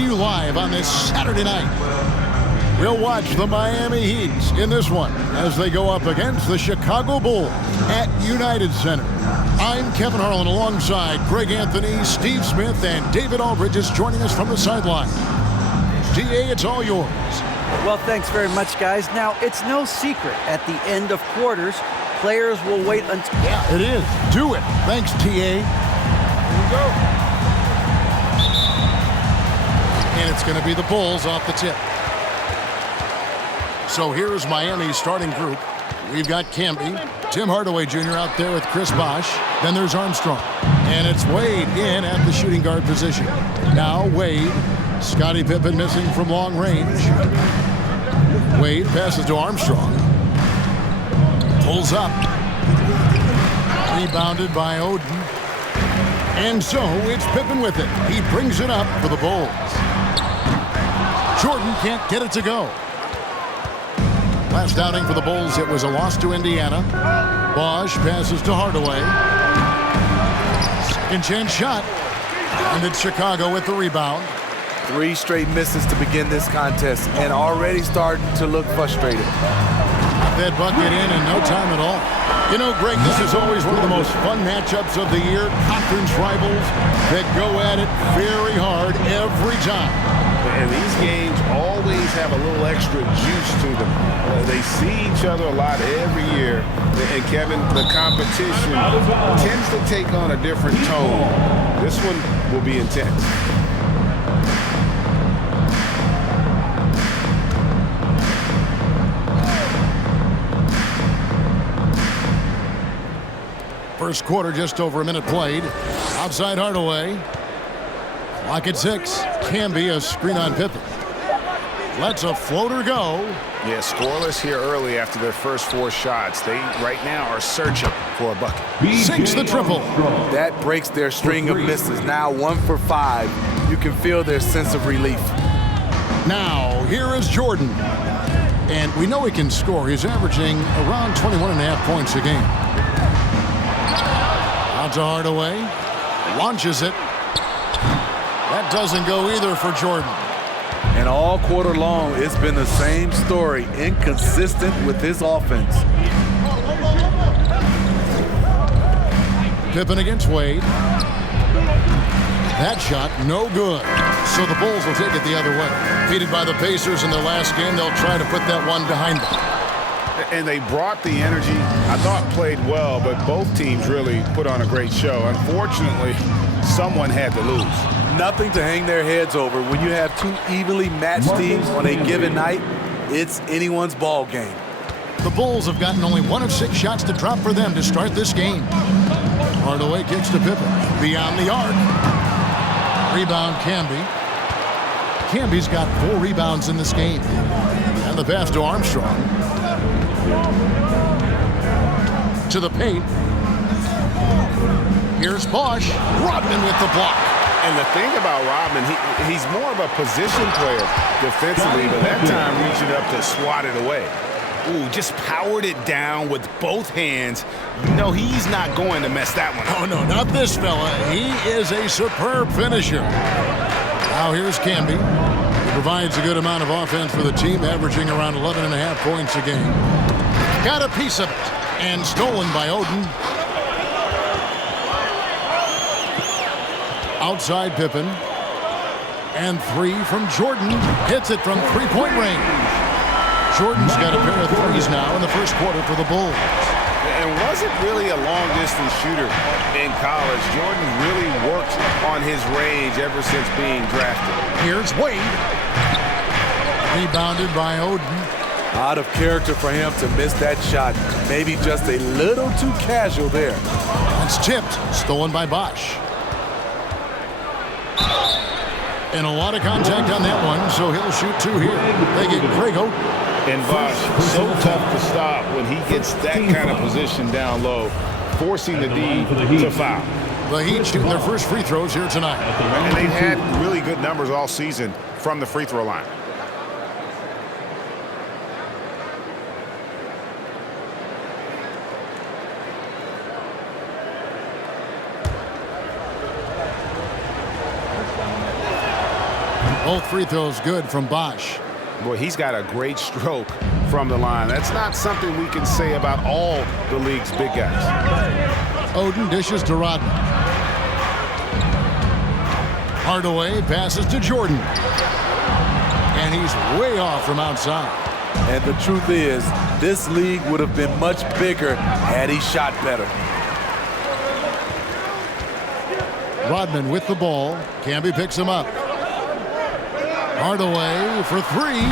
to you live on this Saturday night. We'll watch the Miami Heat in this one as they go up against the Chicago Bulls at United Center. I'm Kevin Harlan alongside Greg Anthony, Steve Smith, and David Aldridge is joining us from the sideline. DA, it's all yours. Well, thanks very much, guys. Now, it's no secret at the end of quarters, players will wait until... Yeah, it is. Do it. Thanks, TA. Here we go. And it's going to be the Bulls off the tip. So here's Miami's starting group. We've got Camby, Tim Hardaway Jr. out there with Chris Bosh. Then there's Armstrong. And it's Wade in at the shooting guard position. Now Wade. Scottie Pippen missing from long range. Wade passes to Armstrong. Pulls up. Rebounded by Oden. And so it's Pippen with it. He brings it up for the Bulls. Jordan can't get it to go. Last outing for the Bulls, it was a loss to Indiana. Bosh passes to Hardaway. Second chance shot. And it's Chicago with the rebound. 3 straight misses to begin this contest and already starting to look frustrated. That bucket in no time at all. You know, Greg, this is always one of the most fun matchups of the year. Conference rivals that go at it very hard every time. And these games always have a little extra juice to them. They see each other a lot every year. And, Kevin, the competition tends to take on a different tone. This one will be intense. First quarter, just over a minute played. Outside Hardaway. Clock at 6. Camby, a screen on Pippen. Lets a floater go. Yeah, scoreless here early after their first 4 shots. They, right now, are searching for a bucket. Sinks the triple. That breaks their string of misses. Now 1 for 5. You can feel their sense of relief. Now, here is Jordan. And we know he can score. He's averaging around 21.5 points a game. Out to Hardaway. Launches it. That doesn't go either for Jordan. And all quarter long, it's been the same story. Inconsistent with his offense. Pippen against Wade. That shot, no good. So the Bulls will take it the other way. Defeated by the Pacers in their last game, they'll try to put that one behind them. And they brought the energy. I thought played well, but both teams really put on a great show. Unfortunately, someone had to lose. Nothing to hang their heads over. When you have 2 evenly matched teams on a given night, it's anyone's ball game. The Bulls have gotten only 1 of 6 shots to drop for them to start this game. Hardaway kicks to Pippen. Beyond the arc. Rebound Camby. Camby's got 4 rebounds in this game. And the pass to Armstrong. To the paint. Here's Bosh. Rodman with the block. And the thing about Rodman, he's more of a position player defensively, but that time reaching up to swat it away. Ooh, just powered it down with both hands. You know he's not going to mess that one up. Oh, no, not this fella. He is a superb finisher. Now here's Camby. He provides a good amount of offense for the team, averaging around 11.5 points a game. Got a piece of it. And stolen by Oden. Outside Pippen. And 3 from Jordan. Hits it from 3-point range. Jordan's got a pair of threes now in the first quarter for the Bulls. And wasn't really a long-distance shooter in college. Jordan really worked on his range ever since being drafted. Here's Wade. Rebounded by Oden. Out of character for him to miss that shot. Maybe just a little too casual there. It's tipped. Stolen by Bosh. And a lot of contact on that one, so he'll shoot 2 here. They get Greg Oden. And Bosh, so tough to stop when he gets that kind of position down low, forcing the D to foul. The Heat shooting their first free throws here tonight. And they've had really good numbers all season from the free throw line. Both free throws good from Bosch. Boy, he's got a great stroke from the line. That's not something we can say about all the league's big guys. Oden dishes to Rodman. Hardaway passes to Jordan. And he's way off from outside. And the truth is, this league would have been much bigger had he shot better. Rodman with the ball. Camby picks him up. Hardaway for three.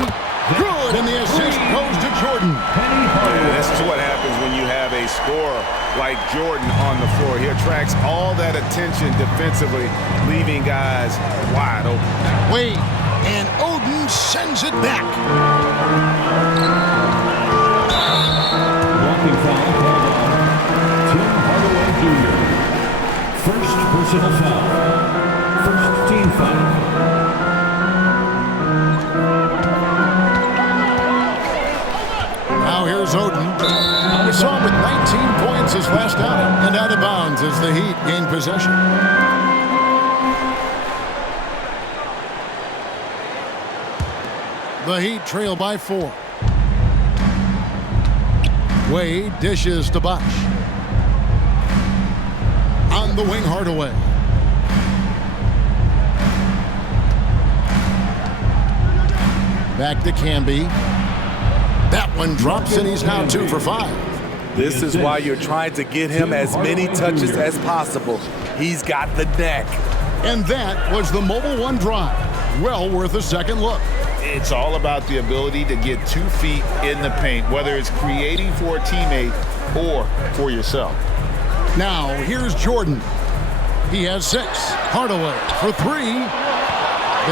Good, and the assist goes to Jordan. Yeah, this is what happens when you have a scorer like Jordan on the floor. He attracts all that attention defensively, leaving guys wide open. Wade, and Oden sends it back. Walking foul called on Tim Hardaway Jr. First personal foul. First team foul. Now here's Oden. We saw him with 19 points his last outing, and out of bounds as the Heat gain possession. The Heat trail by 4. Wade dishes to Bosch. On the wing, Hardaway. Back to Camby. That one drops, and he's now 2 for 5. This is why you're trying to get him as many touches as possible. He's got the neck. And that was the Mobile One drive. Well worth a second look. It's all about the ability to get 2 feet in the paint, whether it's creating for a teammate or for yourself. Now, here's Jordan. He has 6. Hardaway for 3.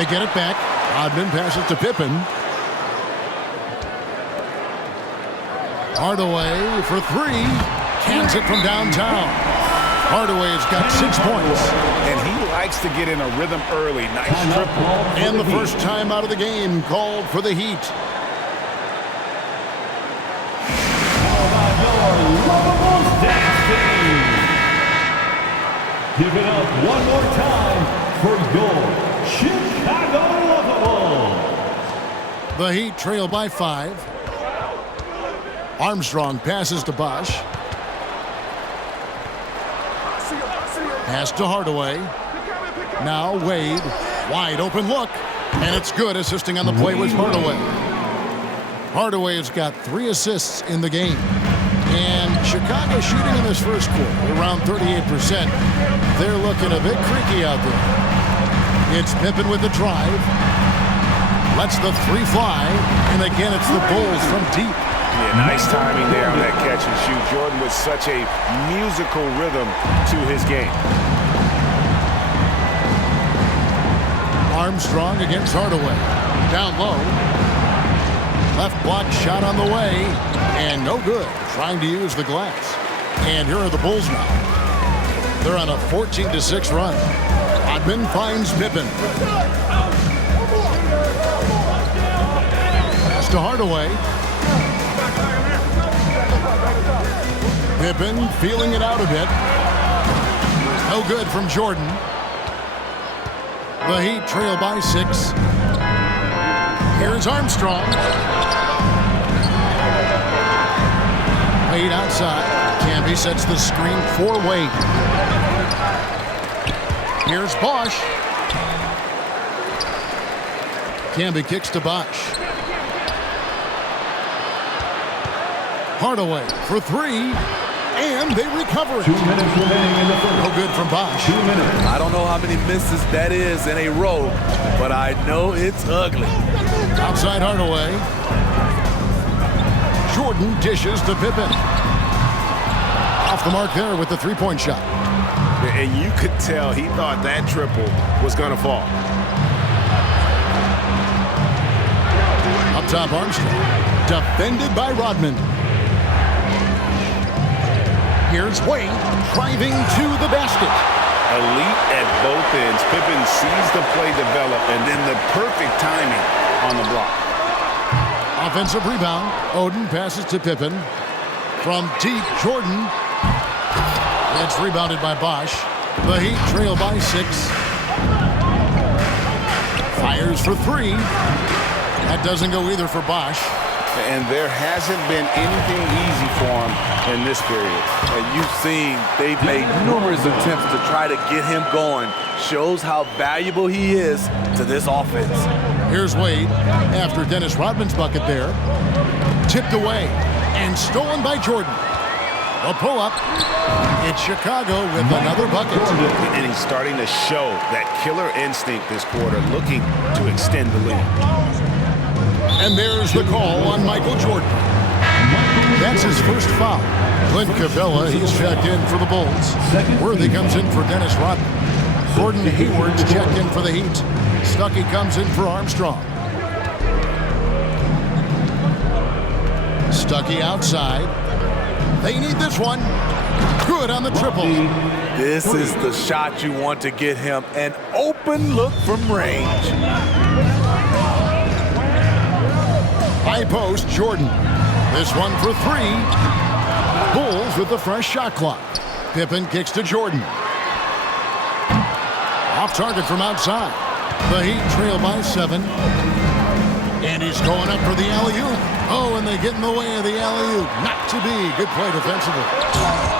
They get it back. Rodman passes to Pippen. Hardaway for 3. Cans it from downtown. Hardaway's got 6 points. And he likes to get in a rhythm early. Nice triple. And the first time out of the game called for the Heat. How about your lovable dance team? Give it up one more time for your Chicago Lovables. The Heat trail by 5. Armstrong passes to Bosch. Pass to Hardaway. Now Wade. Wide open look. And it's good. Assisting on the play was Hardaway. Hardaway has got 3 assists in the game. And Chicago shooting in this first quarter around 38%. They're looking a bit creaky out there. It's Pippen with the drive. Lets the 3 fly. And again, it's the Bulls from deep. Yeah, nice timing there on that catch and shoot. Jordan with such a musical rhythm to his game. Armstrong against Hardaway. Down low. Left block shot on the way. And no good. Trying to use the glass. And here are the Bulls now. They're on a 14-6 run. Rodman finds Pippen. Pass to Hardaway. Pippen feeling it out a bit. No good from Jordan. The Heat trail by 6. Here's Armstrong. Wade outside. Camby sets the screen for Wade. Here's Bosch. Camby kicks to Bosch. Hardaway for 3. And they recover it. 2 minutes remaining in the first. No good from Bosch. 2 minutes. I don't know how many misses that is in a row, but I know it's ugly. Outside Hardaway. Jordan dishes to Pippen. Off the mark there with the 3-point shot. And you could tell he thought that triple was going to fall. Up top, Armstrong. Defended by Rodman. Here's Wade driving to the basket. Elite at both ends. Pippen sees the play develop, and then the perfect timing on the block. Offensive rebound. Oden passes to Pippen. From deep, Jordan. It's rebounded by Bosch. The Heat trail by 6. Fires for three. That doesn't go either for Bosch. And there hasn't been anything easy for him in this period. And you've seen they've made numerous attempts to try to get him going. Shows how valuable he is to this offense. Here's Wade after Dennis Rodman's bucket there. Tipped away and stolen by Jordan. A pull-up. It's Chicago with another bucket. And he's starting to show that killer instinct this quarter, looking to extend the lead. And there's the call on Michael Jordan. That's his first foul. Clint Capella, he's checked in for the Bulls. Worthy comes in for Dennis Rodman. Gordon Hayward's checked in for the Heat. Stuckey comes in for Armstrong. Stuckey outside. They need this one. Good on the triple. This is the shot you want to get him. An open look from range. High post, Jordan. This one for three. Bulls with the fresh shot clock. Pippen kicks to Jordan. Off target from outside. The Heat trail by 7. And he's going up for the alley-oop. Oh, and they get in the way of the alley-oop. Not to be. Good play defensively.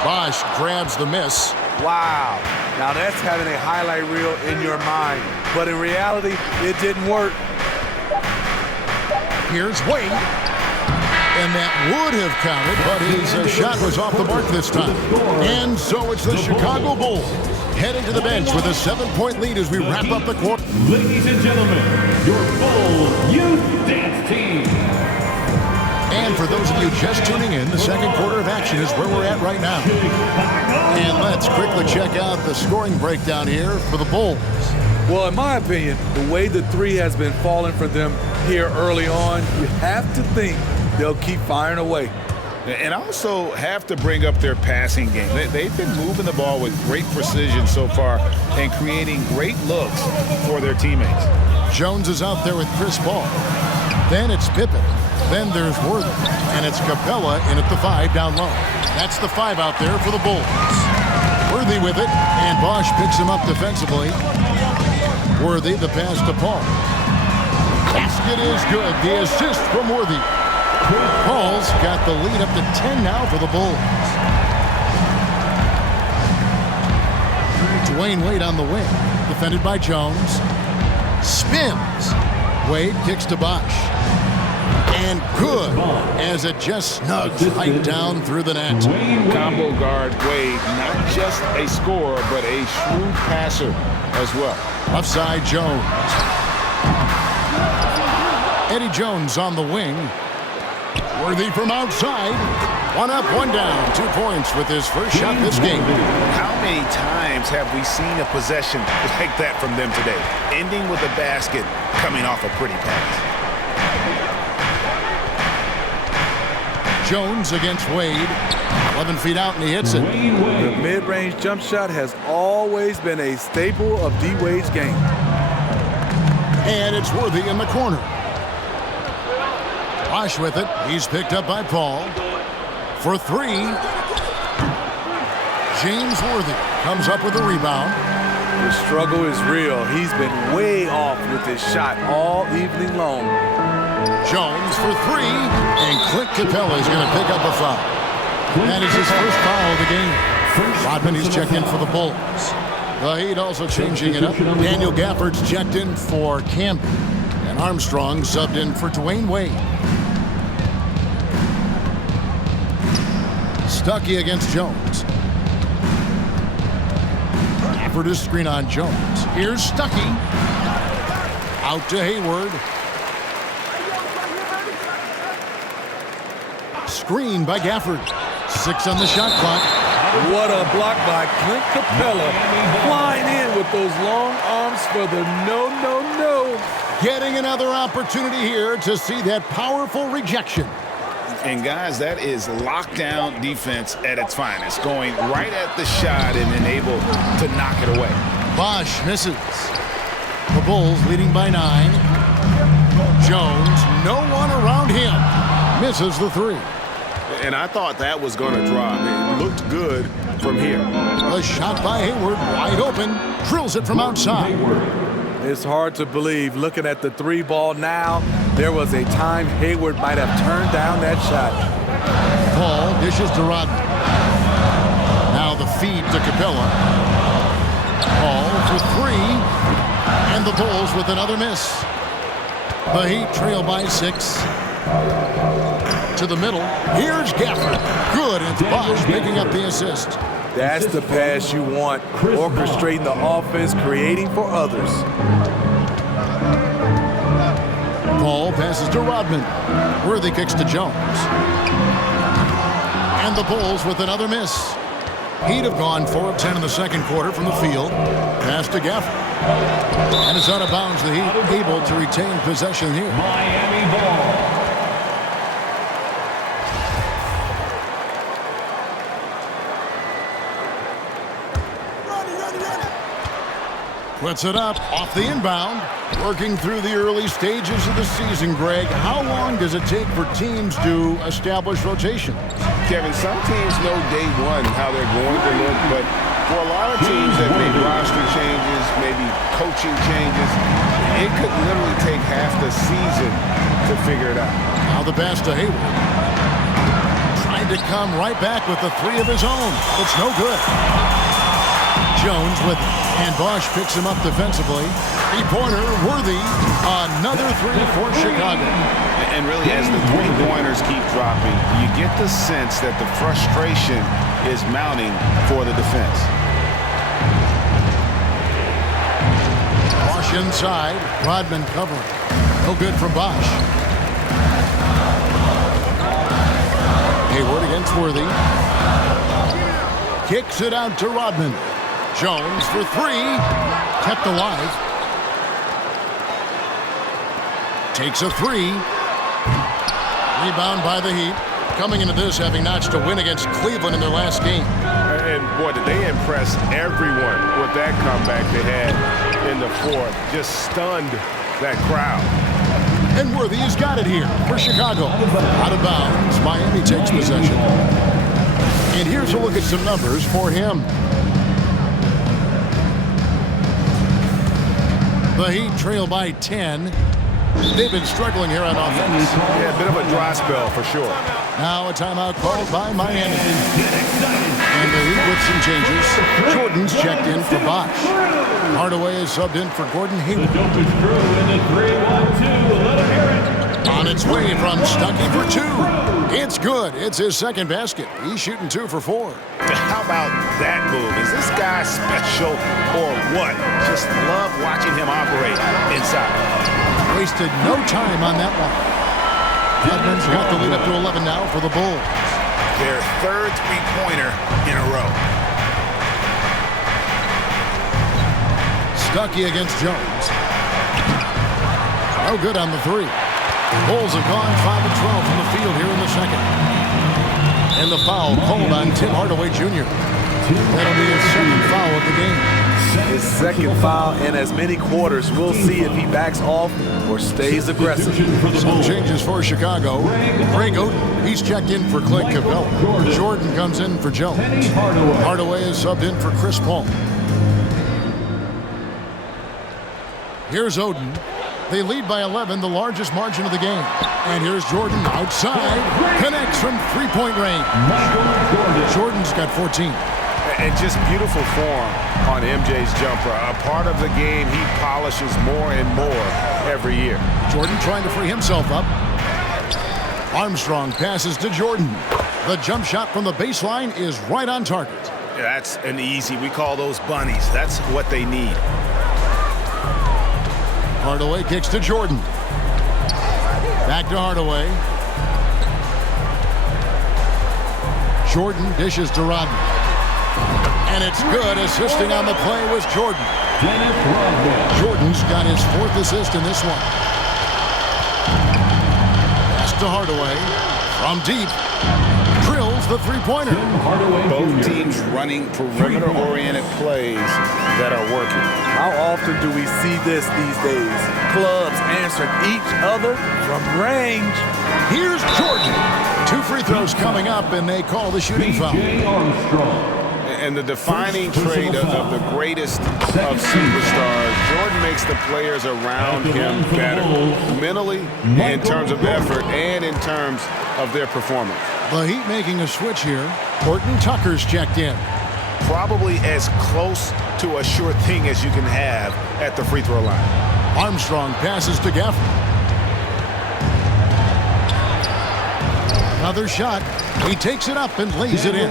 Bosch grabs the miss. Wow. Now that's having a highlight reel in your mind. But in reality, it didn't work. Here's Wade. And that would have counted, but his shot was off the mark this time. And so it's the Chicago Bulls heading to the bench with a 7-point lead as we wrap up the quarter. Ladies and gentlemen, your Bull Youth Dance Team. And for those of you just tuning in, the second quarter of action is where we're at right now. And let's quickly check out the scoring breakdown here for the Bulls. Well, in my opinion, the way the three has been falling for them here early on, you have to think they'll keep firing away. And also have to bring up their passing game. They've been moving the ball with great precision so far and creating great looks for their teammates. Jones is out there with Chris Paul. Then it's Pippen. Then there's Worthy. And it's Capella in at the 5 down low. That's the 5 out there for the Bulls. Worthy with it, and Bosch picks him up defensively. Worthy, the pass to Paul. Basket is good. The assist from Worthy. Paul's got the lead up to 10 now for the Bulls. Dwayne Wade on the wing. Defended by Jones. Spins. Wade kicks to Bosch. And good as it just snugs right down through the net. Combo guard Wade, not just a scorer, but a shrewd passer as well. Offside Jones. Eddie Jones on the wing. Worthy from outside. 1 up, 1 down. 2 points with his first shot this game. How many times have we seen a possession like that from them today? Ending with a basket, coming off a pretty pass. Jones against Wade. 11 feet out, and he hits it. The mid-range jump shot has always been a staple of D. Wade's game. And it's Worthy in the corner. Bosch with it. He's picked up by Paul. For 3. James Worthy comes up with a rebound. The struggle is real. He's been way off with his shot all evening long. Jones for 3. And Clint Capella is going to pick up a foul. That is his first foul of the game. Rodman, he's checked in for the Bulls. The Heat also changing it up. Daniel Gafford's checked in for Camby. And Armstrong subbed in for Dwayne Wade. Stuckey against Jones. Gafford is screen on Jones. Here's Stuckey. Out to Hayward. Screen by Gafford. 6 on the shot clock. What a block by Clint Capella. Flying in with those long arms for the no. Getting another opportunity here to see that powerful rejection. And guys, that is lockdown defense at its finest. Going right at the shot and then able to knock it away. Bosch misses. The Bulls leading by 9. Jones, no one around him. Misses the 3. And I thought that was going to drop. It looked good from here. A shot by Hayward, wide open. Drills it from outside. It's hard to believe. Looking at the three ball now, there was a time Hayward might have turned down that shot. Paul dishes to Rodman. Now the feed to Capella. Paul for three. And the Bulls with another miss. The Heat trail by 6. To the middle. Here's Gafford. Good, and Bosch picking up the assist. That's the pass you want. Orchestrating the offense, creating for others. Paul passes to Rodman. Worthy kicks to Jones. And the Bulls with another miss. Heat have gone 4 of 10 in the second quarter from the field. Pass to Gafford. And it's out of bounds. The Heat able to retain possession here. Miami ball. Puts it up off the inbound. Working through the early stages of the season, Greg. How long does it take for teams to establish rotations? Kevin, some teams know day one how they're going to look, but for a lot of teams that made roster changes, maybe coaching changes, it could literally take half the season to figure it out. Now the pass to Hayward. Trying to come right back with the three of his own. It's no good. Jones with it. And Bosch picks him up defensively. Three-pointer, Worthy. Another three for Chicago. And really, as the three-pointers keep dropping, you get the sense that the frustration is mounting for the defense. Bosch inside. Rodman covering. No good from Bosch. Hayward against Worthy. Kicks it out to Rodman. Jones for three. Kept alive. Takes a three. Rebound by the Heat. Coming into this having notched a win against Cleveland in their last game. And boy, did they impress everyone with that comeback they had in the fourth. Just stunned that crowd. And Worthy has got it here for Chicago. Out of bounds. Miami takes possession. And here's a look at some numbers for him. The Heat trail by 10. They've been struggling here on offense. Yeah, a bit of a dry spell for sure. Now a timeout called by Miami. And the Heat with some changes. Jordan's checked in for Bosch. Hardaway is subbed in for Gordon Hayward. On its way from Stuckey for two. It's good. It's his second basket. He's shooting 2 for 4. How about that move? Is this guy special or what? Just love watching him operate inside. Wasted no time on that one. Rodman's got the lead up to 11 now for the Bulls. Their third three-pointer in a row. Stuckey against Jones. No good on the three. Bulls have gone 5 of 12 from the field here in the second. And the foul called on Tim Hardaway Jr. That'll be his second foul of the game. His second foul in as many quarters. We'll see if he backs off or stays aggressive. Some changes for Chicago. Greg Oden, he's checked in for Clint Capella. Jordan comes in for Jones. Hardaway is subbed in for Chris Paul. Here's Oden. They lead by 11, the largest margin of the game. And here's Jordan outside. Connects from three-point range. Jordan's got 14. And just beautiful form on MJ's jumper. A part of the game he polishes more and more every year. Jordan trying to free himself up. Armstrong passes to Jordan. The jump shot from the baseline is right on target. Yeah, that's an easy. We call those bunnies. That's what they need. Hardaway kicks to Jordan. Back to Hardaway. Jordan dishes to Rodman. And it's good. Assisting on the play was Jordan. Jordan's got his 4th assist in this one. Pass to Hardaway. From deep. Drills the three-pointer. Both teams running perimeter-oriented plays that are working. How often do we see this these days? Clubs answering each other from range. Here's Jordan. 2 free throws coming up, and they call the shooting foul. And the defining trait of the greatest of superstars, Jordan makes the players around him better, mentally, in terms of effort, and in terms of their performance. The Heat making a switch here. Horton Tucker's checked in. Probably as close to a sure thing as you can have at the free throw line. Armstrong passes to Gafford. Another shot. He takes it up and lays it in.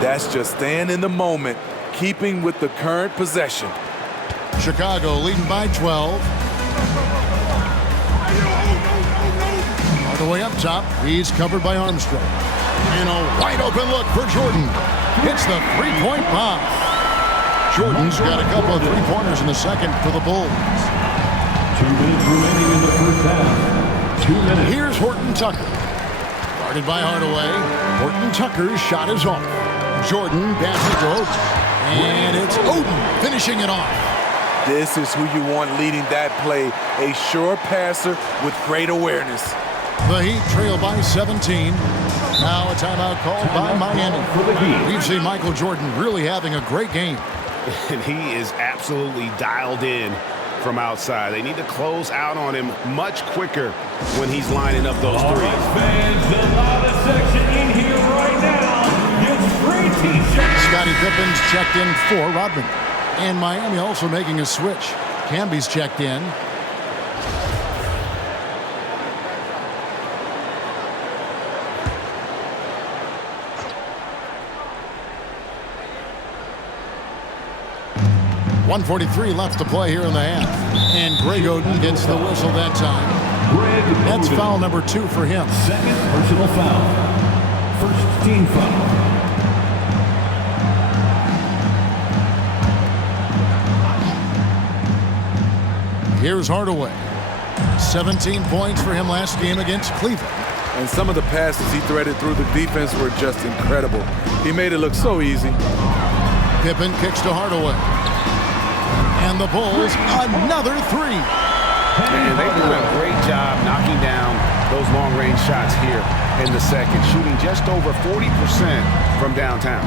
That's just staying in the moment, keeping with the current possession. Chicago leading by 12. Hardaway up top. He's covered by Armstrong. And a wide open look for Jordan. Hits the three-point bomb. Jordan's got a couple of three-pointers in the second for the Bulls. 2 minutes remaining in the first half. 2 minutes. Here's Horton Tucker. Guarded by Hardaway. Horton Tucker's shot is off. Jordan passes to Oden. And it's Oden finishing it off. This is who you want leading that play. A sure passer with great awareness. The Heat trail by 17. Now a timeout called by Miami. We've seen Michael Jordan really having a great game. And he is absolutely dialed in from outside. They need to close out on him much quicker when he's lining up those threes. Fans, the loudest section in here right now. It's free t-shirts. Scottie Pippen's checked in for Rodman. And Miami also making a switch. Camby's checked in. .143 left to play here in the half. And Greg Oden gets the whistle that time. That's foul number 2 for him. Second personal foul. First team foul. Here's Hardaway. 17 points for him last game against Cleveland. And some of the passes he threaded through the defense were just incredible. He made it look so easy. Pippen kicks to Hardaway. And the Bulls, another 3. And they do a great job knocking down those long-range shots here in the second, shooting just over 40% from downtown.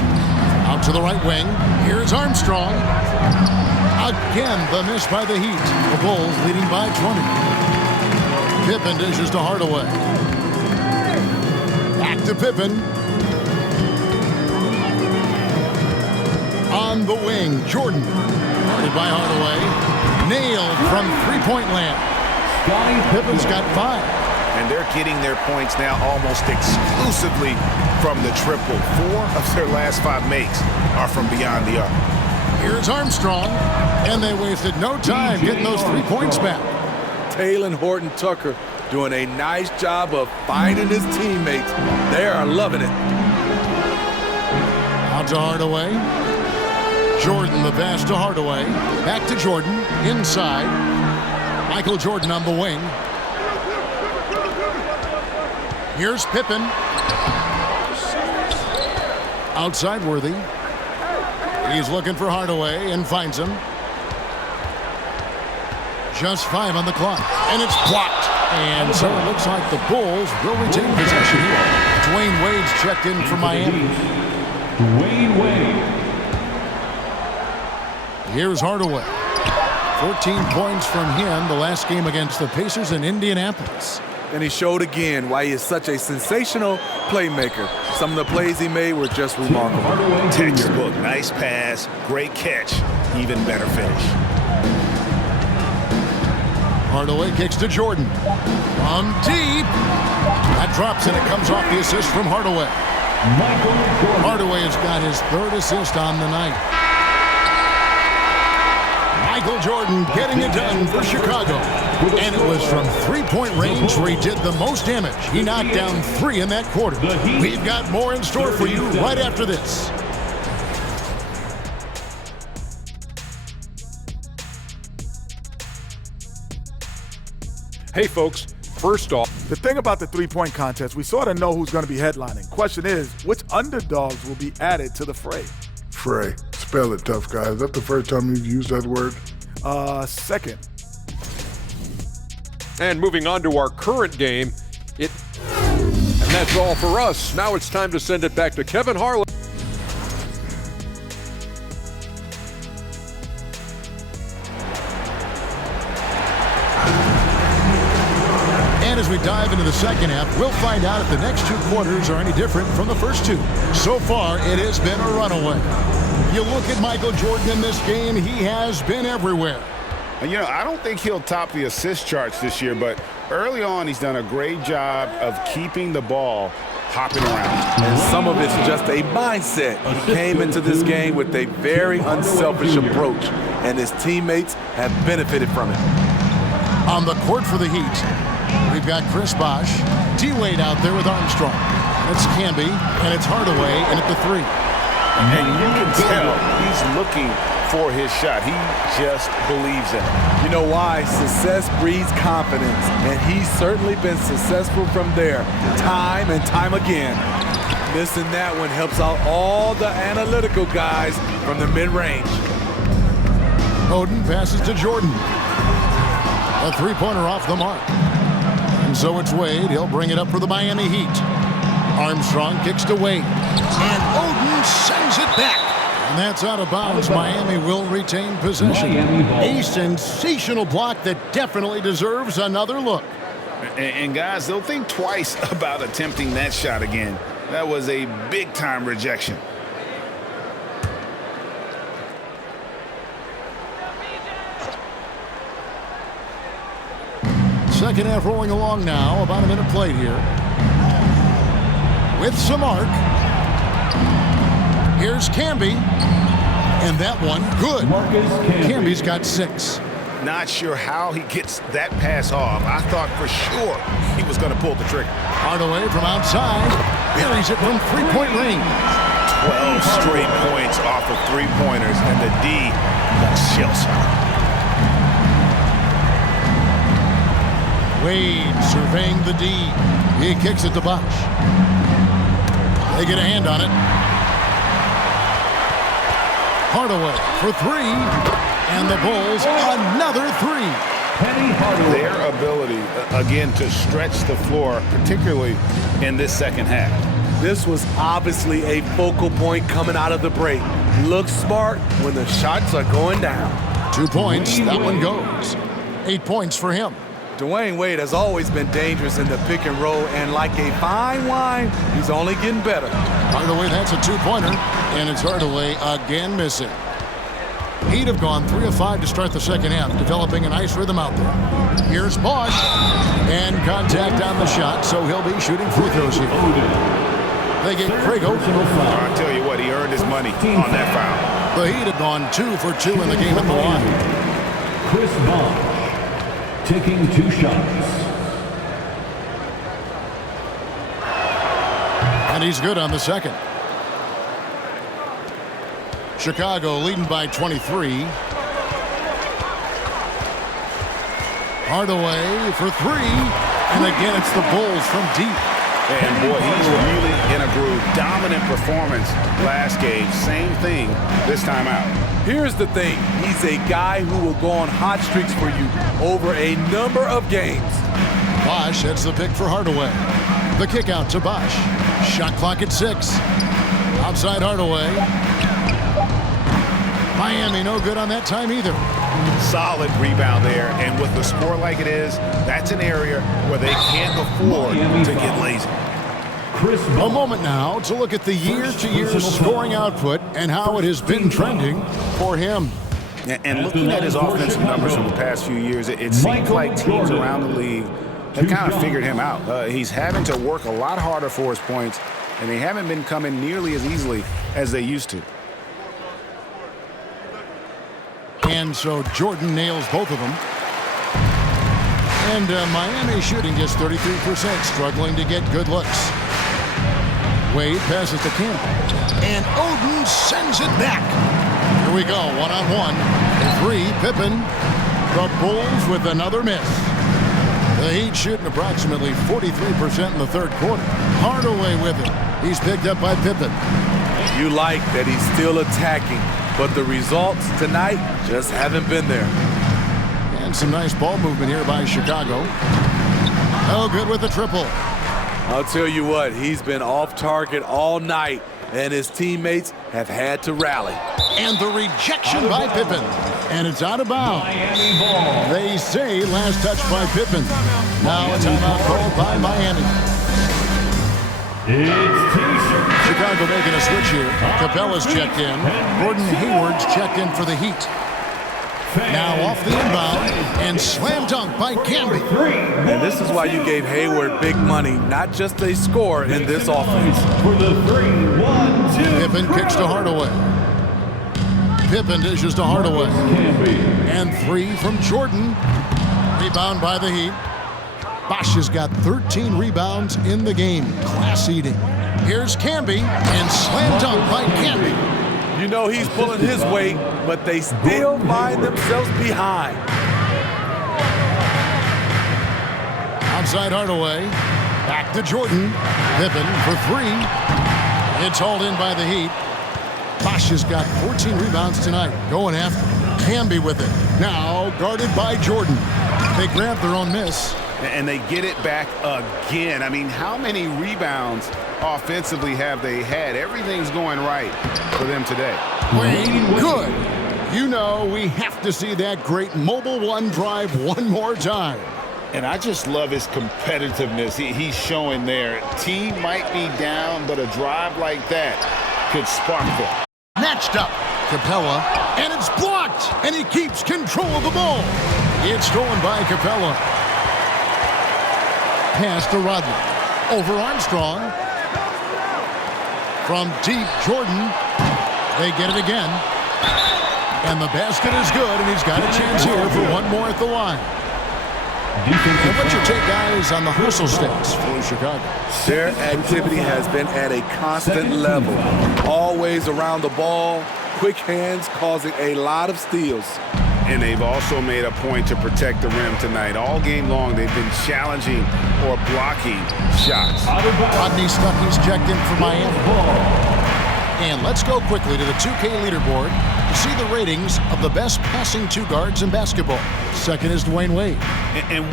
Out to the right wing. Here's Armstrong. Again, the miss by the Heat. The Bulls leading by 20. Pippen dishes to Hardaway. Back to Pippen. On the wing, Jordan. Guarded by Hardaway. Nailed from three-point land. Pippen's got 5. And they're getting their points now almost exclusively from the triple. 4 of their last 5 makes are from beyond the arc. Here's Armstrong. And they wasted no time getting those 3 points back. Taylor and Horton Tucker doing a nice job of finding his teammates. They are loving it. Out to Hardaway. Jordan the pass to Hardaway. Back to Jordan. Inside. Michael Jordan on the wing. Here's Pippen. Outside Worthy. He's looking for Hardaway and finds him. Just 5 on the clock. And it's blocked. And so it looks like the Bulls will retain possession here. Dwayne Wade's checked in for Miami. Dwayne Wade. Here's Hardaway. 14 points from him the last game against the Pacers in Indianapolis. And he showed again why he is such a sensational playmaker. Some of the plays he made were just remarkable. Textbook, nice pass, great catch, even better finish. Hardaway kicks to Jordan. From deep. That drops and it comes off the assist from Hardaway. Hardaway has got his 3rd assist on the night. Michael Jordan getting it done for Chicago. And it was from three-point range where he did the most damage. He knocked down 3 in that quarter. We've got more in store for you right after this. Hey folks, first off, the thing about the three-point contest, we sort of know who's going to be headlining. Question is, which underdogs will be added to the fray? Fray. Spell it, tough guy. Is that the first time you've used that word? Second. And moving on to our current game, and that's all for us. Now it's time to send it back to Kevin Harlan. And as we dive into the second half, we'll find out if the next 2 quarters are any different from the first 2. So far, it has been a runaway. You look at Michael Jordan in this game, he has been everywhere. And, you know, I don't think he'll top the assist charts this year, but early on he's done a great job of keeping the ball hopping around. And some of it's just a mindset. He came into this game with a very unselfish approach, and his teammates have benefited from it. On the court for the Heat, we've got Chris Bosh, T-Wade out there with Armstrong. It's Camby, and it's Hardaway, and at the 3. And you can tell he's looking for his shot. He just believes in it. You know why? Success breeds confidence, and he's certainly been successful from there time and time again. Missing that one helps out all the analytical guys from the mid-range. Oden passes to Jordan. A 3-pointer off the mark. And so it's Wade. He'll bring it up for the Miami Heat. Armstrong kicks to Wade. And Oden sends it back. And that's out of bounds. Miami will retain possession. A sensational block that definitely deserves another look. And guys, they'll think twice about attempting that shot again. That was a big-time rejection. Second half rolling along now. About a minute played here. With some arc. Here's Camby. And that one, good. Camby's got 6. Not sure how he gets that pass off. I thought for sure he was going to pull the trigger. Hardaway from outside. Buries it from 3-point range. 12 straight points off of 3-pointers, and the D looks shell-shocked. Wade surveying the D. He kicks it to Bosh. They get a hand on it. Hardaway for 3. And the Bulls another 3. Their ability, again, to stretch the floor, particularly in this second half. This was obviously a focal point coming out of the break. Looks smart when the shots are going down. 2 points. That one goes. 8 points for him. Dwayne Wade has always been dangerous in the pick and roll, and like a fine wine, he's only getting better. Hardaway, that's a 2-pointer, and it's Hardaway again missing. He'd have gone 3 of 5 to start the second half, developing a nice rhythm out there. Here's Bosh, and contact on the shot, so he'll be shooting free throws here. They get Crago. I'll tell you what, he earned his money on that foul. The Heat have gone 2 for 2 in the game at the line. Chris Bosh taking 2 shots. And he's good on the second. Chicago leading by 23. Hardaway for 3. And again, it's the Bulls from deep. And boy, he's really in a groove. Dominant performance last game. Same thing this time out. Here's the thing. He's a guy who will go on hot streaks for you over a number of games. Bosh heads the pick for Hardaway. The kick out to Bosh. Shot clock at 6. Outside Hardaway. Miami no good on that time either. Solid rebound there, and with the score like it is, that's an area where they can't afford to get lazy. A moment now to look at the year-to-year scoring output and how it has been trending for him. And looking at his offensive numbers from the past few years, it seems like teams around the league have kind of figured him out. He's having to work a lot harder for his points, and they haven't been coming nearly as easily as they used to. And so Jordan nails both of them. And Miami shooting just 33%, struggling to get good looks. Wade passes to Camby. And Oden sends it back. Here we go, one-on-one. 3, Pippen. The Bulls with another miss. The Heat shooting approximately 43% in the third quarter. Hardaway with it. He's picked up by Pippen. You like that he's still attacking, but the results tonight just haven't been there. And some nice ball movement here by Chicago. Oh, good with the triple. I'll tell you what, he's been off target all night, and his teammates have had to rally. And the rejection by Pippen. And it's out of bounds. They say last touch by Pippen. Now a timeout called by Miami. Chicago making a switch here. Capella's checked in. Gordon Hayward's checked in for the Heat. Now off the inbound and slam dunk by Camby. And this is why you gave Hayward big money, not just a score in this offense. For the 3-1-2. Pippen kicks to Hardaway. Pippen dishes to Hardaway. And 3 from Jordan. Rebound by the Heat. Bosch has got 13 rebounds in the game. Class eating. Here's Camby and slam dunk by Camby. You know he's pulling his weight, but they still find themselves behind. Outside Hardaway. Back to Jordan. Pippen for 3. It's hauled in by the Heat. Bosch has got 14 rebounds tonight. Going after Camby with it. Now guarded by Jordan. They grab their own miss. And they get it back again. I mean, how many rebounds offensively have they had? Everything's going right for them today. Wayne, good. You know we have to see that great mobile one drive one more time. And I just love his competitiveness he's showing there. Team might be down, but a drive like that could spark them. Matched up. Capella, and it's blocked, and he keeps control of the ball. It's stolen by Capella. Pass to Rodman. Over Armstrong. From deep, Jordan. They get it again. And the basket is good, and he's got a chance here for one more at the line. And what's your take, guys, on the hustle stats for Chicago? Their activity has been at a constant level. Always around the ball. Quick hands causing a lot of steals. And they've also made a point to protect the rim tonight. All game long, they've been challenging or blocking shots. Rodney Stuckey's checked in for Miami. And let's go quickly to the 2K leaderboard to see the ratings of the best passing two guards in basketball. Second is Dwayne Wade. And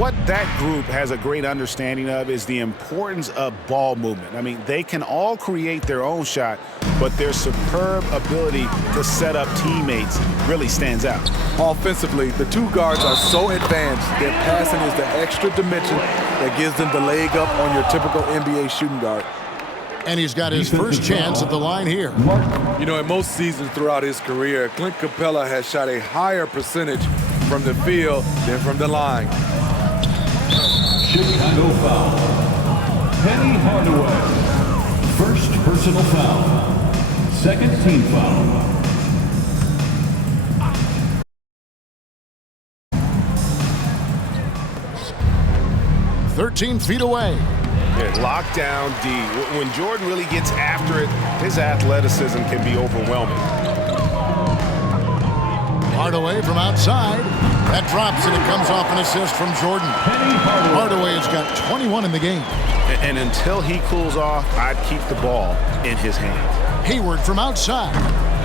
what that group has a great understanding of is the importance of ball movement. I mean, they can all create their own shot, but their superb ability to set up teammates really stands out. Offensively, the two guards are so advanced that passing is the extra dimension that gives them the leg up on your typical NBA shooting guard. And he's got his first chance at the line here. You know, in most seasons throughout his career, Clint Capella has shot a higher percentage from the field than from the line. Chicago foul. Penny Hardaway. First personal foul. Second team foul. 13 feet away. Locked down D. When Jordan really gets after it, his athleticism can be overwhelming. Hardaway from outside. That drops, and it comes off an assist from Jordan. Hardaway has got 21 in the game. And until he cools off, I'd keep the ball in his hand. Hayward from outside.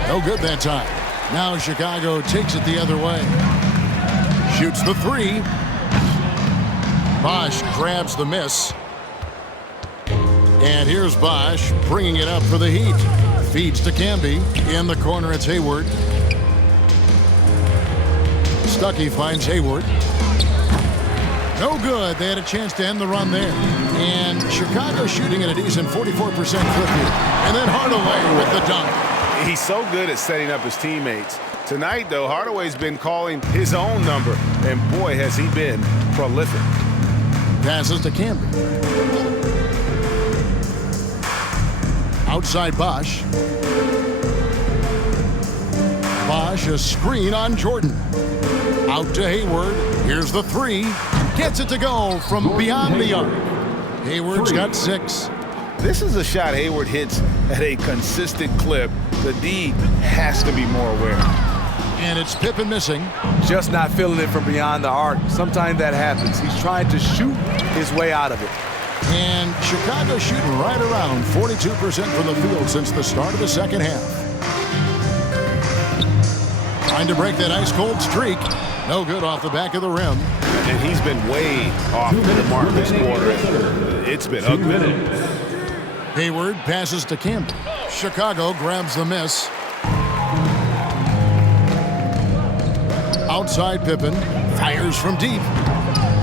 No good that time. Now Chicago takes it the other way. Shoots the 3. Bosch grabs the miss. And here's Bosch bringing it up for the Heat. Feeds to Camby. In the corner, it's Hayward. Stuckey finds Hayward. No good. They had a chance to end the run there. And Chicago shooting at a decent 44% clip here. And then Hardaway with the dunk. He's so good at setting up his teammates. Tonight, though, Hardaway's been calling his own number. And boy, has he been prolific. Passes to Camby. Outside Bosch. Bosch, a screen on Jordan. Out to Hayward. Here's the 3. Gets it to go from beyond the arc. Hayward's got 6. This is a shot Hayward hits at a consistent clip. The D has to be more aware. And it's Pippen missing. Just not feeling it from beyond the arc. Sometimes that happens. He's trying to shoot his way out of it. And Chicago shooting right around 42% from the field since the start of the second half. Trying to break that ice-cold streak. No good off the back of the rim. And he's been way off the mark this quarter. It's been ugly. Hayward passes to Campbell. Chicago grabs the miss. Outside Pippen. Fires from deep.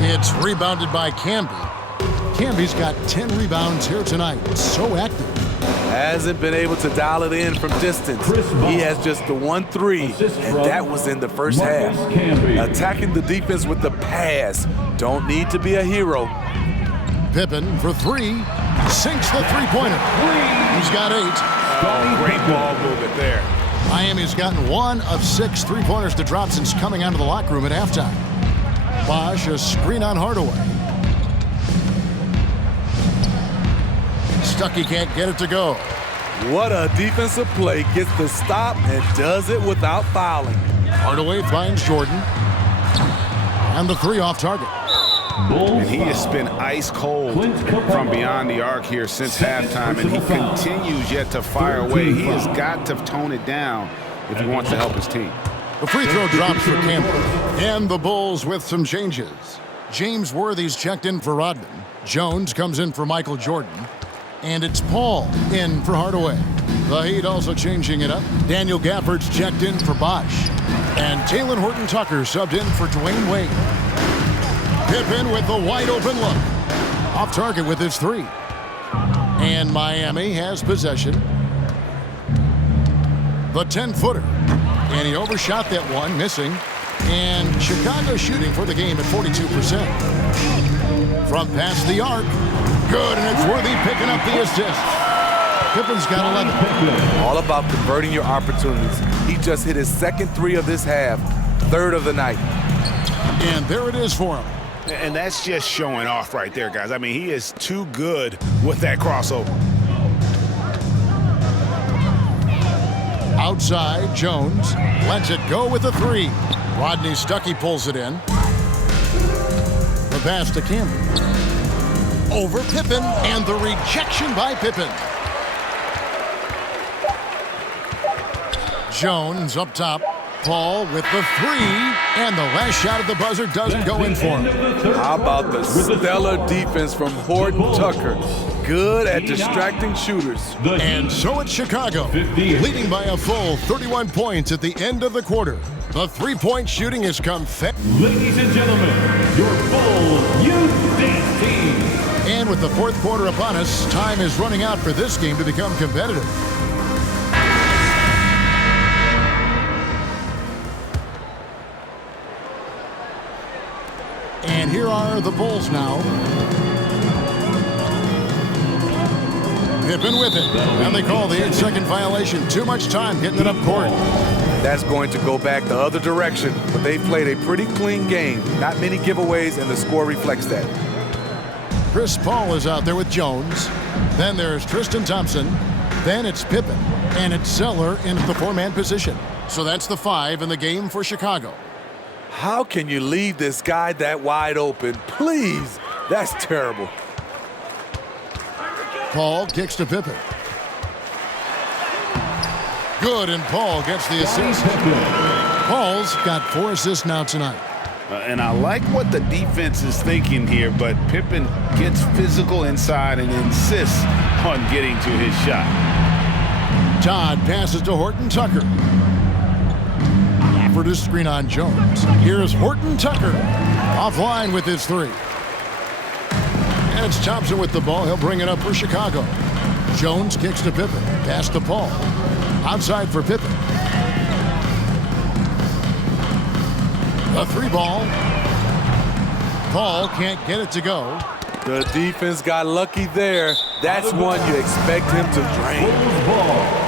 It's rebounded by Camby. Camby's got 10 rebounds here tonight. So active. Hasn't been able to dial it in from distance. He has just the 1-3, and that was in the first half. Attacking the defense with the pass. Don't need to be a hero. Pippen for 3. Sinks the three-pointer. He's got 8. Oh, great ball movement there. Miami's gotten 1 of 6 three-pointers to drop since coming out of the locker room at halftime. Bosch, a screen on Hardaway. Stuckey can't get it to go. What a defensive play. Gets the stop and does it without fouling. Hardaway finds Jordan. And the 3 off target. And he has been ice cold from beyond the arc here since halftime, and he continues yet to fire away. He has got to tone it down if he wants to help his team. The free throw drops for Campbell. And the Bulls with some changes. James Worthy's checked in for Rodman. Jones comes in for Michael Jordan. And it's Paul in for Hardaway. The Heat also changing it up. Daniel Gafford's checked in for Bosch. And Talen Horton-Tucker subbed in for Dwayne Wade. Pippen with the wide open look. Off target with his 3. And Miami has possession. The 10-footer. And he overshot that one, missing. And Chicago shooting for the game at 42%. From past the arc. Good, and it's Worthy picking up the assist. Pippen's got 11. All about converting your opportunities. He just hit his second 3 of this half, 3rd of the night. And there it is for him. And that's just showing off right there, guys. I mean, he is too good with that crossover. Outside, Jones lets it go with a 3. Rodney Stuckey pulls it in. The pass to Campbell. Over Pippen, and the rejection by Pippen. Jones up top. Paul with the 3, and the last shot at the buzzer doesn't go in for him. How about the stellar defense from Horton-Tucker? Good at distracting shooters. And so it's Chicago, leading by a full 31 points at the end of the quarter. The three-point shooting has come Ladies and gentlemen, your Bulls Youth Dance Team. And with the fourth quarter upon us, time is running out for this game to become competitive. And here are the Bulls now. Pippen with it. And they call the 8-second violation. Too much time getting it up court. That's going to go back the other direction, but they played a pretty clean game. Not many giveaways, and the score reflects that. Chris Paul is out there with Jones. Then there's Tristan Thompson. Then it's Pippen. And it's Zeller in the 4-man position. So that's the 5 in the game for Chicago. How can you leave this guy that wide open? Please, that's terrible. Paul kicks to Pippen. Good, and Paul gets the assist. Paul's got 4 assists now tonight. And I like what the defense is thinking here, but Pippen gets physical inside and insists on getting to his shot. Todd passes to Horton-Tucker. For his screen on Jones. Here's Horton-Tucker. Offline with his 3. And it's Thompson with the ball. He'll bring it up for Chicago. Jones kicks to Pippen. Pass to Paul. Outside for Pippen. A 3-ball. Paul can't get it to go. The defense got lucky there. That's one you expect him to drain.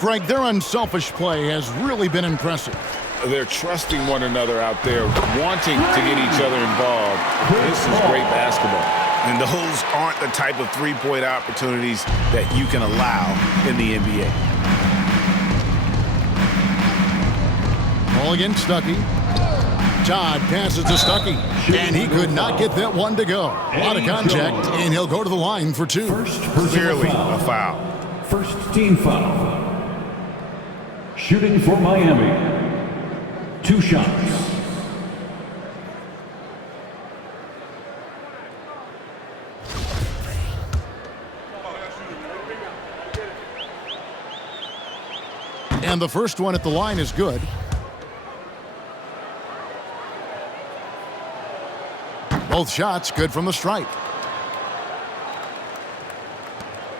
Greg, their unselfish play has really been impressive. They're trusting one another out there, wanting to get each other involved. This is great basketball. And those aren't the type of three-point opportunities that you can allow in the NBA. Ball against Stuckey. Todd passes to Stuckey, and he could not get that one to go. A lot of contact, and he'll go to the line for 2. Clearly a foul. First team foul. Shooting for Miami. 2 shots. And the first one at the line is good. Both shots good from the stripe.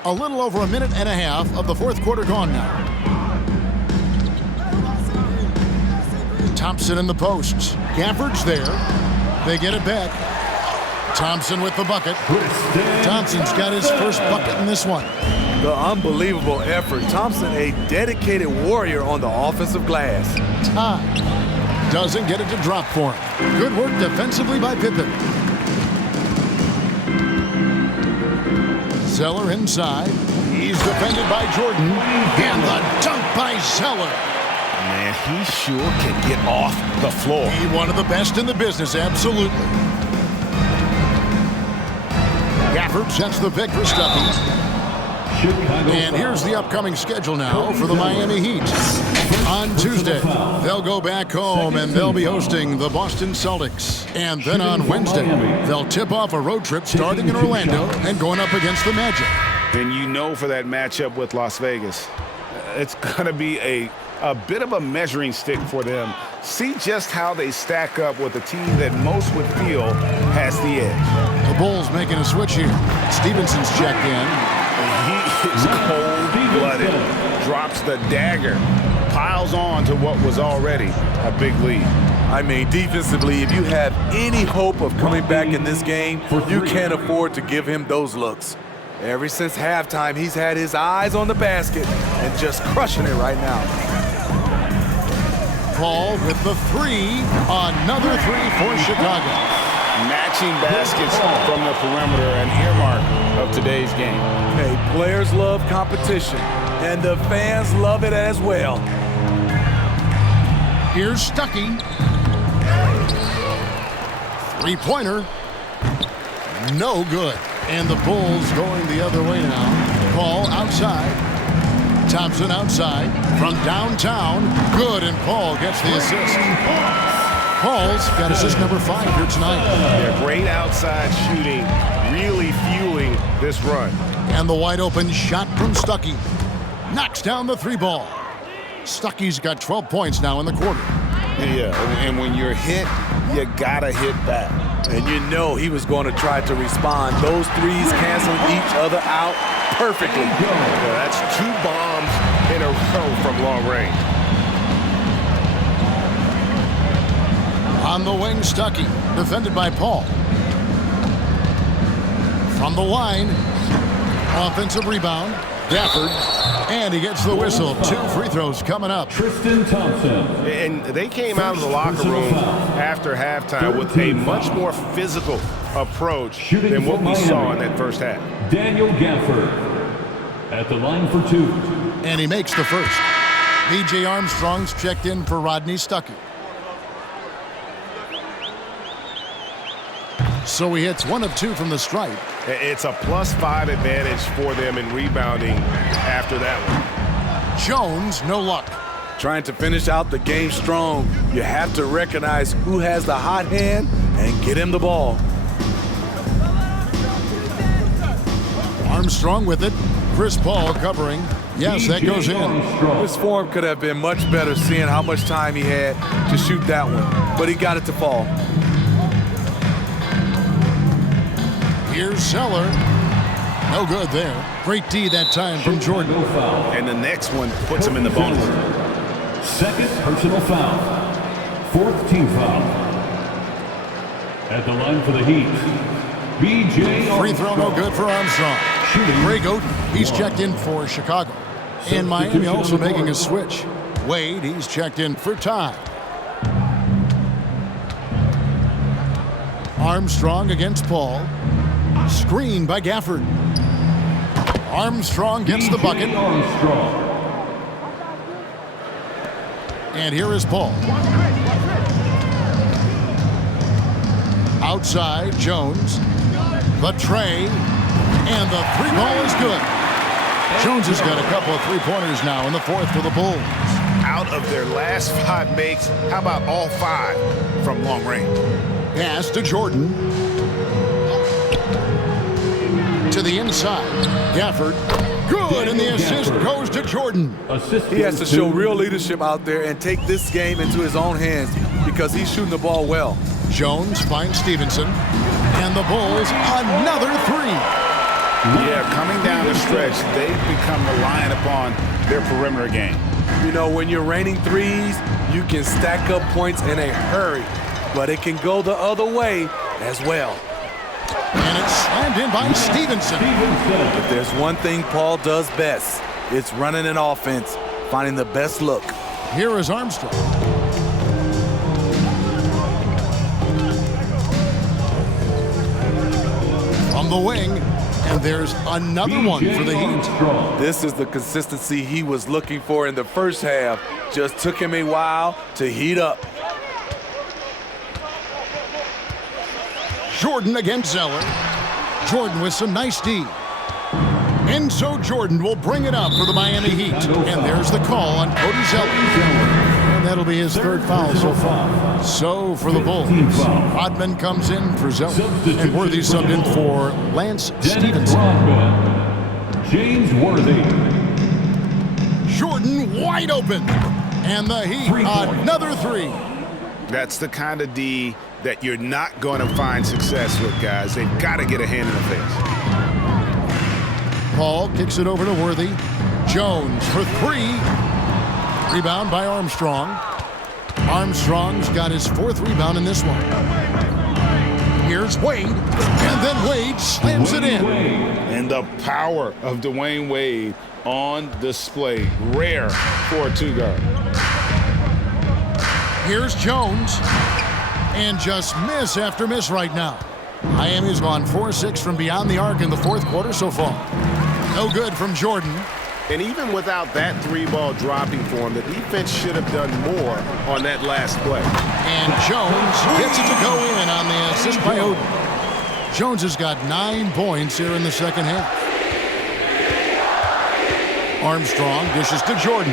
A little over a minute and a half of the fourth quarter gone now. Thompson in the posts. Gafford's there. They get it back. Thompson with the bucket. Thompson's got his first bucket in this one. The unbelievable effort. Thompson, a dedicated warrior on the offensive glass. Tie. Doesn't get it to drop for him. Good work defensively by Pippen. Zeller inside. He's defended by Jordan. And the dunk by Zeller. Man, he sure can get off the floor. He one of the best in the business, absolutely. Gafford sets the pick for Stuckey. And here's the upcoming schedule now for the Miami Heat. On Tuesday, they'll go back home and they'll be hosting the Boston Celtics. And then on Wednesday, they'll tip off a road trip starting in Orlando and going up against the Magic. And you know, for that matchup with Las Vegas, it's going to be a bit of a measuring stick for them. See just how they stack up with a team that most would feel has the edge. The Bulls making a switch here. Stevenson's checked in. He is cold-blooded, drops the dagger, piles on to what was already a big lead. I mean, defensively, if you have any hope of coming back in this game, you can't afford to give him those looks. Ever since halftime, he's had his eyes on the basket and just crushing it right now. Paul with the three. Another three for Chicago. Matching baskets from the perimeter, an earmark of today's game. Hey, players love competition, and the fans love it as well. Here's Stuckey. Three-pointer. No good. And the Bulls going the other way now. Paul outside. Thompson outside. From downtown. Good, and Paul gets the assist. Paul's got assist number 5 here tonight. Yeah, great outside shooting, really fueling this run. And the wide open shot from Stuckey. Knocks down the three ball. Stuckey's got 12 points now in the quarter. Yeah, and when you're hit, you gotta hit back. And you know he was going to try to respond. Those threes canceling each other out perfectly. Yeah, that's 2 bombs in a row from long range. On the wing, Stuckey, defended by Paul. From the line, offensive rebound, Gafford, and he gets the whistle. 2 free throws coming up. Tristan Thompson. And they came out of the locker room after halftime with a much more physical approach than what we saw in that first half. Daniel Gafford at the line for 2. And he makes the first. B.J. Armstrong's checked in for Rodney Stuckey. So he hits 1 of 2 from the stripe. It's a +5 advantage for them in rebounding after that one. Jones, no luck. Trying to finish out the game strong, you have to recognize who has the hot hand and get him the ball. Armstrong with it. Chris Paul covering. Yes, that goes in. His form could have been much better seeing how much time he had to shoot that one, but he got it to fall. Here's Zeller. No good there. Great D that time from Jordan. And the next one puts him in the bonus. Second personal foul. 4th team foul. At the line for the Heat, B.J. Free throw no good for Armstrong. Greg Oden, he's checked in for Chicago. And Miami also making a switch. Wade, he's checked in for Ty. Armstrong against Paul. Screen by Gafford. Armstrong gets the bucket. And here is Paul. Outside, Jones. The tray. And the three ball is good. Jones has got a couple of three-pointers now in the 4th for the Bulls. Out of their last 5 makes, how about all 5 from long range? Pass to Jordan. To the inside. Gafford Good, and the assist goes to Jordan. He has to show real leadership out there and take this game into his own hands because he's shooting the ball well. Jones finds Stevenson, and the Bulls another three. Yeah, coming down the stretch, they've become reliant upon their perimeter game. You know, when you're raining threes, you can stack up points in a hurry, but it can go the other way as well. And it's slammed in by Stevenson. If there's one thing Paul does best, it's running an offense, finding the best look. Here is Armstrong. From the wing, and there's another one for the Heat. This is the consistency he was looking for in the first half. Just took him a while to heat up. Jordan against Zeller. Jordan with some nice D. And so Jordan will bring it up for the Miami Heat. And there's the call on Cody Zeller. And that'll be his third foul so far. So for the Bulls, Rodman comes in for Zeller. And Worthy subbed in for Lance Stevenson. James Worthy. Jordan wide open. And the Heat, another three. That's the kind of D that you're not going to find success with, guys. They've got to get a hand in the face. Paul kicks it over to Worthy. Jones for three. Rebound by Armstrong. Armstrong's got his fourth rebound in this one. Here's Wade. And then Wade slams it in. And the power of Dwayne Wade on display. Rare for a two-guard. Here's Jones. And just miss after miss right now. Miami's gone 4-6 from beyond the arc in the fourth quarter so far. No good from Jordan. And even without that three-ball dropping for him, the defense should have done more on that last play. And Jones gets it to go in on the assist by Oden. Jones has got 9 points here in the second half. Armstrong dishes to Jordan.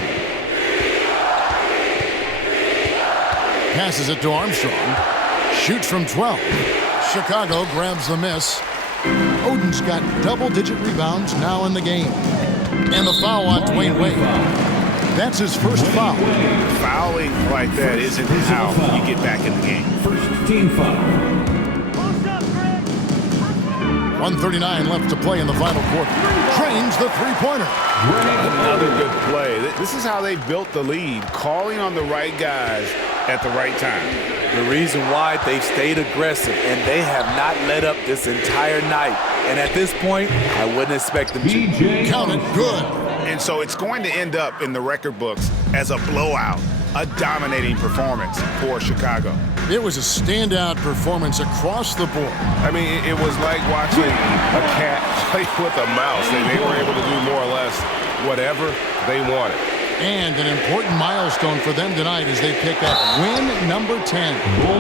Passes it to Armstrong. Shoots from 12. Chicago grabs the miss. Oden's got double-digit rebounds now in the game. And the foul on Dwayne Wade. That's his first foul. Fouling like that isn't how you get back in the game. First team foul. 1:39 left to play in the final quarter. Drains the three-pointer. Another good play. This is how they built the lead, calling on the right guys at the right time. The reason why they've stayed aggressive and they have not let up this entire night. And at this point, I wouldn't expect them to. Count it good. And so it's going to end up in the record books as a blowout, a dominating performance for Chicago. It was a standout performance across the board. I mean, it was like watching a cat play with a mouse. They were able to do more or less whatever they wanted. And an important milestone for them tonight as they pick up win number 10.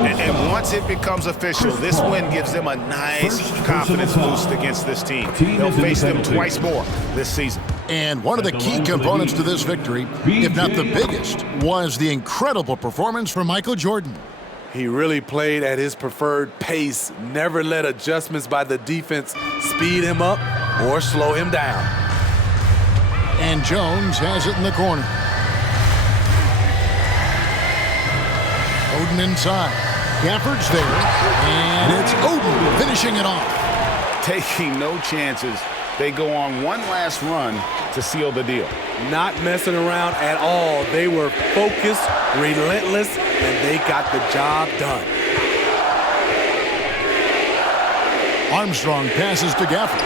And once it becomes official, this win gives them a nice confidence boost against this team. They'll face them twice more this season. And one of the key components to this victory, if not the biggest, was the incredible performance from Michael Jordan. He really played at his preferred pace, never let adjustments by the defense speed him up or slow him down. And Jones has it in the corner. Oden inside. Gafford's there. And it's Oden finishing it off. Taking no chances. They go on one last run to seal the deal. Not messing around at all. They were focused, relentless, and they got the job done. Armstrong passes to Gafford.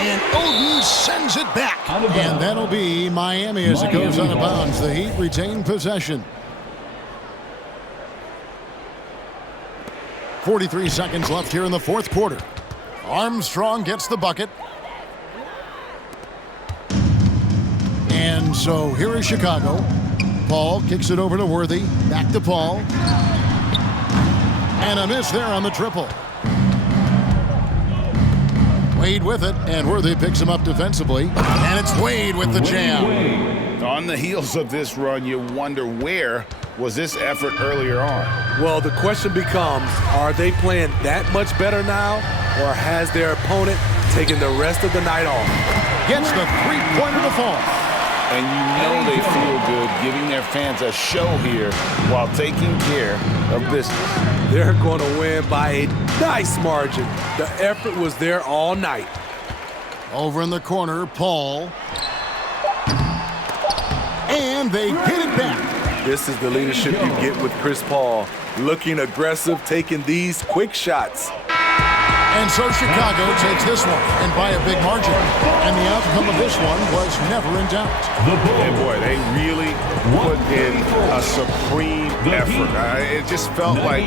And Oden sends it back. And that'll be Miami as it goes out of bounds. The Heat retain possession. 43 seconds left here in the fourth quarter. Armstrong gets the bucket. And so here is Chicago. Paul kicks it over to Worthy. Back to Paul. And a miss there on the triple. Wade with it, and Worthy picks him up defensively. And it's Wade with the jam. On the heels of this run, you wonder where was this effort earlier on? Well, the question becomes, are they playing that much better now, or has their opponent taken the rest of the night off? gets the three-pointer to fall. And you know they feel good giving their fans a show here while taking care of business. They're going to win by a nice margin. The effort was there all night. Over in the corner, Paul. And they get it back. This is the leadership you get with Chris Paul. Looking aggressive, taking these quick shots. And so Chicago takes this one, and by a big margin. And the outcome of this one was never in doubt. And boy, they really put in a supreme effort. It just felt like